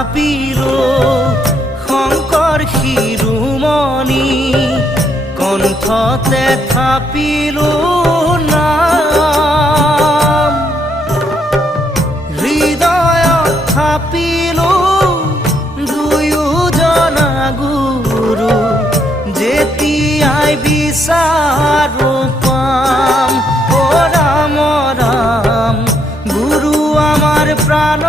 থাপিলো শংকৰ শিৰোমণি কণ্ঠতে থাপিলো নাম হৃদয়ত থাপিলো দুয়োজনা গুৰু যেতিয়াই বিচাৰো পাম। ও ৰাম ৰাম গুৰু আমাৰ প্ৰাণ